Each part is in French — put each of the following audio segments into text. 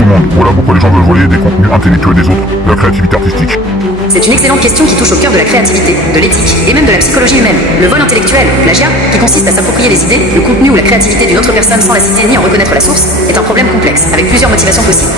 tout le monde. Voilà pourquoi les gens veulent voyer des contenus intellectuels des autres, de la créativité artistique. C'est une excellente question qui touche au cœur de la créativité, de l'éthique et même de la psychologie humaine. Le vol intellectuel, plagiat, qui consiste à s'approprier les idées, le contenu ou la créativité d'une autre personne sans la citer ni en reconnaître la source, est un problème complexe, avec plusieurs motivations possibles.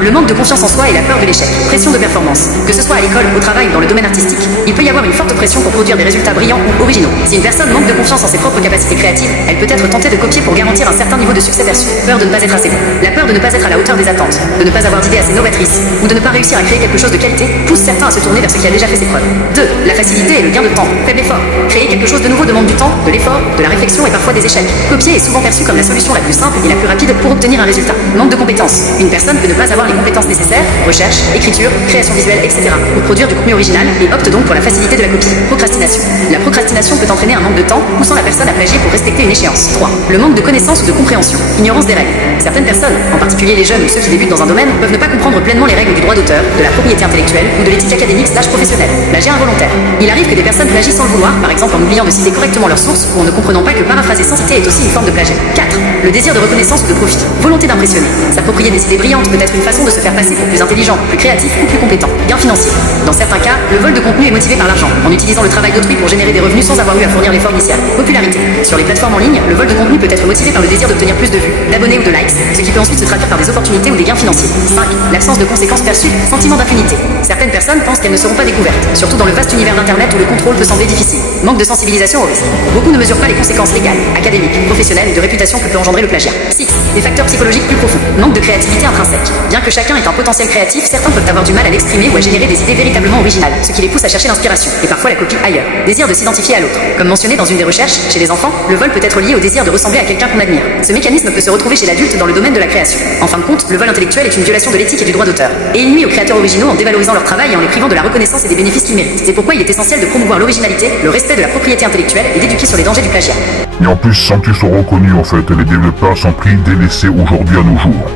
1. Le manque de confiance en soi et la peur de l'échec. Pression de performance. Que ce soit à l'école, au travail ou dans le domaine artistique, il peut y avoir une forte pression pour produire des résultats brillants ou originaux. Si une personne manque de confiance en ses propres capacités créatives, elle peut être tentée de copier pour garantir un certain niveau de succès perçu. Peur de ne pas être assez bon. La peur de ne pas être à la hauteur des attentes, de ne pas avoir d'idées assez novatrices, ou de ne pas réussir à créer quelque chose de qualité, pousse certains à se tourner vers ce qui a déjà fait ses preuves. 2. La facilité et le gain de temps. Faible effort. Créer quelque chose de nouveau demande du temps, de l'effort, de la réflexion et parfois des échecs. Copier est souvent perçu comme la solution la plus simple et la plus rapide pour obtenir un résultat. Manque de compétences. Une personne peut ne pas avoir les compétences nécessaires, recherche, écriture, création visuelle, etc. pour produire du contenu original et opte donc pour la facilité de la copie. Procrastination. La procrastination peut entraîner un manque de temps, poussant la personne à plagier pour respecter une échéance. 3. Le manque de connaissances ou de compréhension. Ignorance des règles. Certaines personnes, en particulier les jeunes ou ceux qui débutent dans un domaine, peuvent ne pas comprendre pleinement les règles du droit d'auteur, de la propriété intellectuelle ou de l'éthique académique/professionnelle. Plagiat involontaire. Il arrive que des personnes plagient sans le vouloir, par exemple en oubliant de citer correctement leur source ou en ne comprenant pas que paraphraser sans citer est aussi une forme de plagiat. 4. Le désir de reconnaissance ou de profit. Volonté d'impressionner. S'approprier des idées brillantes peut être une façon de se faire passer pour plus intelligent, plus créatif ou plus compétent. Gain financier. Dans certains cas, le vol de contenu est motivé par l'argent, en utilisant le travail d'autrui pour générer des revenus sans avoir eu à fournir l'effort initial. Popularité. Sur les plateformes en ligne, le vol de contenu peut être motivé par le désir d'obtenir plus de vues, d'abonnés ou de likes, ce qui peut ensuite se traduire par des opportunités ou des gains financiers. 5. L'absence de conséquences perçues. Sentiment d'impunité. Certaines personnes pensent qu'elles ne seront pas découvertes, surtout dans le vaste univers d'Internet où le contrôle peut sembler difficile. Manque de sensibilisation au risque. Beaucoup ne mesurent pas les conséquences légales, académiques, professionnelles et de réputation que peut engendrer le plagiat. 6. Des facteurs psychologiques plus profonds. Manque de créativité intrinsèque. Bien que chacun ait un potentiel créatif, certains peuvent avoir du mal à l'exprimer ou à générer des idées véritablement originales, ce qui les pousse à chercher l'inspiration, et parfois la copie ailleurs. Désir de s'identifier à l'autre. Comme mentionné dans une des recherches, chez les enfants, le vol peut être lié au désir de ressembler à quelqu'un qu'on admire. Ce mécanisme peut se retrouver chez l'adulte dans le domaine de la création. En fin de compte, le vol intellectuel est une violation de l'éthique et du droit d'auteur. Et il nuit aux créateurs originaux en dévalorisant leur travail et en les privant de la reconnaissance et des bénéfices qu'ils méritent. C'est pourquoi il est essentiel de promouvoir l'originalité, le respect de la propriété intellectuelle et d'éduquer sur les dangers du plagiat. Et en plus, sans qu'ils soient reconnus en fait, et les développeurs sont pris délaissés aujourd'hui à nos jours.